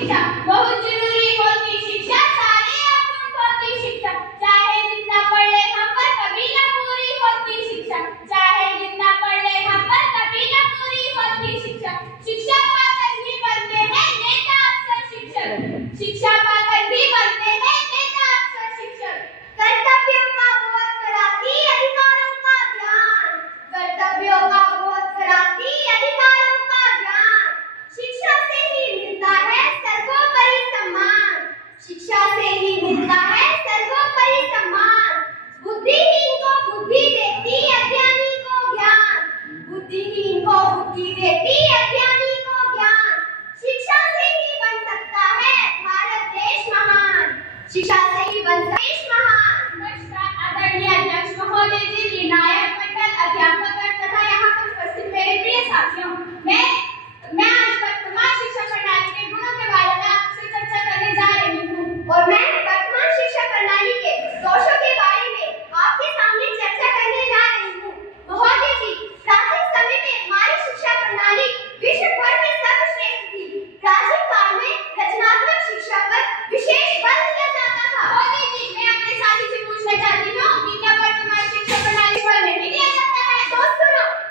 शिक्षा बहुत जरूरी होती शिक्षा सारे अपूर्ण होती शिक्षा चाहे जितना पढ़ ले हम पर कभी न पूरी होती शिक्षा चाहे जितना पढ़ ले हम पर कभी न पूरी होती शिक्षा शिक्षा पाकर भी बनते हैं नेता अफसर शिक्षक शिक्षा पाकर भी बनते हैं नेता अफसर शिक्षक कर्तव्यों का बोध कराती अधिकारों का ध्यान कर्तव्यों का बोध कराती अधिकारों का ध्यान शिक्षा से ही मिलता है सर्वोपरि सम्मान शिक्षा से ही मिलता है सर्वोपरि सम्मान बुद्धिहीन को बुद्धि देती अज्ञानी को ज्ञान बुद्धिहीन को बुद्धि देती अज्ञानी को ज्ञान शिक्षा से ही बन सकता है भारत देश महान शिक्षा से ही बन सकता है देश महान। नमस्कार आदरणीय अध्यक्ष महोदय जी निर्णायक मंडल अध्यापक तथा यहाँ पर उपस्थित मेरे प्रिय साथियों मैं आज वर्तमान शिक्षा प्रणाली के गुणों के बारे में आपसे चर्चा करने जा रही हूँ और मैं वर्तमान शिक्षा प्रणाली के दोषों के बारे में आपके सामने चर्चा करने जा रही हूँ। महोदय जी प्राचीन समय में हमारी शिक्षा प्रणाली विश्व भर में सर्वश्रेष्ठ थी। प्राचीन काल में रचनात्मक शिक्षा पर विशेष बल दिया जाता था। महोदय जी मैं अपने साथी से पूछना चाहती हूँ कि क्या वर्तमान शिक्षा प्रणाली पर नहीं दिया जाता है? दोस्तों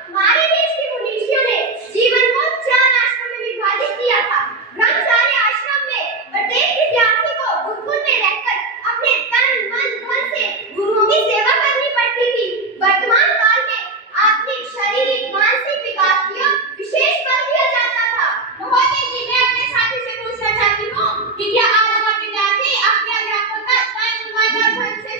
हमारे देश के मुनीषियों ने जीवन को 4 आश्रम में विभाजित किया था। ब्रह्मचार्य आश्रम में प्रत्येक विद्यार्थी को गुरुकुल में रहकर अपने तन मन धन से गुरुओं की सेवा करनी पड़ती थी। वर्तमान काल में आत्मिक शारीरिक मानसिक विकास की ओर विशेष बल दिया जाता था। महोदय जी मैं अपने साथी से पूछना चाहती हूँ कि क्या आज का विद्यार्थी अपने अध्यापक का तन मन और धन से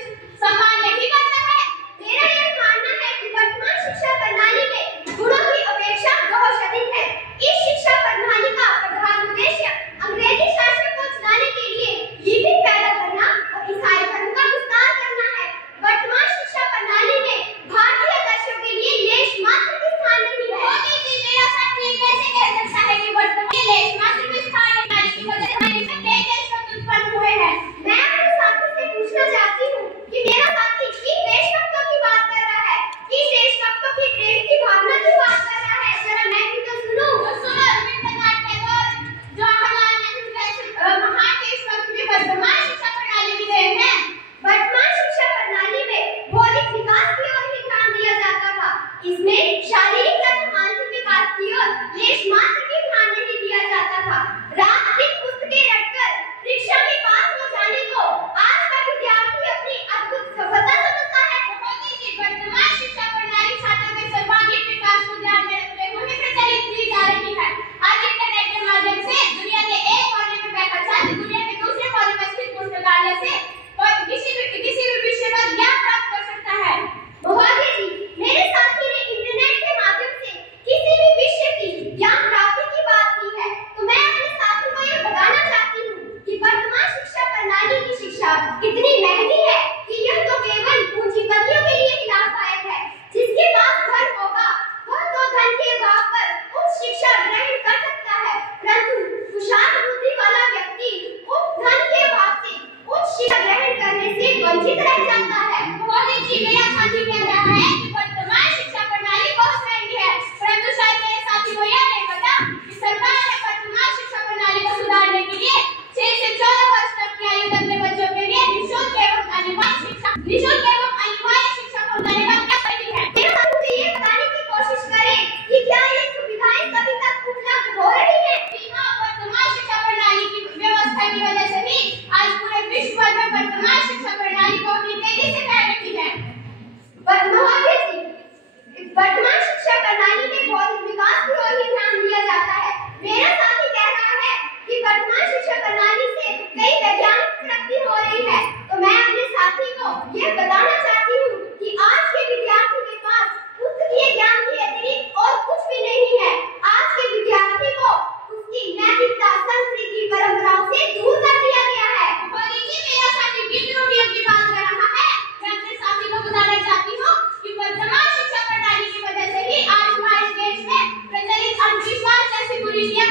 सम्मान नहीं करता है? मेरा यह मानना है कि वर्तमान शिक्षा प्रणाली में गुणों की अपेक्षा बहुत अधिक है। इस शिक्षा प्रणाली का प्रधान उद्देश्य अंग्रेजी शासन को चलाने के लिए लिपि पैदा करना और ईसाई धर्म का विस्तार करना है। वर्तमान शिक्षा प्रणाली में भारतीय दर्शकों के लिए लेश मात्र भी स्थान नहीं है। मोदी जी मेरा साथी कैसे कह सकता है कि वर्तमान में लेश मात्र भी स्थान नहीं की वजह से हमारे कई देशभक्त उत्पन्न हुए हैं। मैं अपने साथी से पूछना चाहती हूँ कि मेरा साथी किन देशभक्तों की बात कर रहा है, किन देशभक्तों की प्रेम की भावना की बात कर रहा है? जरा मैं भी तो सुनूं। रवींद्रनाथ टैगोर जवाहरलाल नेहरू जैसे महान देशभक्त भी वर्तमान शिक्षा प्रणाली में गए हैं। वर्तमान शिक्षा प्रणाली में बौद्धिक विकास की ओर ही ध्यान दिया जाता था। इसमें शारीरिक तथा मानसिक विकास की ओर लेश मात्र भी ध्यान नहीं दिया जाता था। रात दिन पुस्तकें रटकर परीक्षा में पास हो जाने को आज का विद्यार्थी अपनी अद्भुत सफलता समझता है। मोदी जी वर्तमान शिक्षा प्रणाली छात्रों के सर्वांगीण विकास को ध्यान में रखते हुए प्रचलित की जा रही है। आज इंटरनेट के माध्यम से दुनिया के एक कोने में बैठा छात्र दुनिया के दूसरे कोने में स्थित पुस्तकालय से किसी भी विषय पर ज्ञान प्राप्त कर सकता है। महोदय जी मेरे साथी ने इंटरनेट के माध्यम से किसी भी विषय की ज्ञान प्राप्ति की बात की है तो मैं अपने साथी को यह बताना चाहती हूँ कि वर्तमान शिक्षा प्रणाली की शिक्षा इतनी महंगी है कि यह तो केवल पूंजीपतियों के लिए ही लाभदायक है। जिसके पास धन होगा वह तो धन के भाव पर उच्च शिक्षा ग्रहण कर सकता है, परंतु कुशाग्र बुद्धि वाला व्यक्ति उस धन के भाव से उच्च शिक्षा ग्रहण करने से वंचित रह जाता है। मोदी जी मेरा साथी कह रहा है कि वर्तमान शिक्षा प्रणाली बहुत महंगी है, परंतु शायद मेरे साथी को यह नहीं पता कि सरकार ने वर्तमान शिक्षा प्रणाली को सुधारने के लिए 6 से 14 वर्ष तक की आयु तक के बच्चों के लिए निःशुल्क एवं अनिवार्य शिक्षा प्रणाली का क्या सही है? मेरा साथी ये बताने की कोशिश करे कि क्या ये सुविधाएं सभी तक उपलब्ध हो रही है? हाँ, वर्तमान शिक्षा प्रणाली की व्यवस्था की वजह से ही आज पूरे विश्व भर में वर्तमान शिक्षा प्रणाली बहुत ही तेजी से फैल रही है। वर्तमान शिक्षा प्रणाली में बौद्धिक विकास की ओर ही ध्यान दिया जाता है। मेरा साथी कह रहा है कि वर्तमान शिक्षा प्रणाली से कई वैज्ञानिक प्रगति हो रही है तो मैं अपने साथी को यह बताना चाहती हूँ कि आज के विद्यार्थी के पास पुस्तकीय ज्ञान के अतिरिक्त और कुछ भी नहीं है। आज के विद्यार्थी को उसकी नैतिकता संस्कृति परंपराओं से दूर कर दिया गया है। मेरा साथी विद्रोहियों की बात कर रहा है। मैं अपने साथी को बताना चाहती हूँ कि वर्तमान शिक्षा प्रणाली की वजह से ही आज हमारे देश में प्रचलित अंधविश्वास जैसी बुराइयां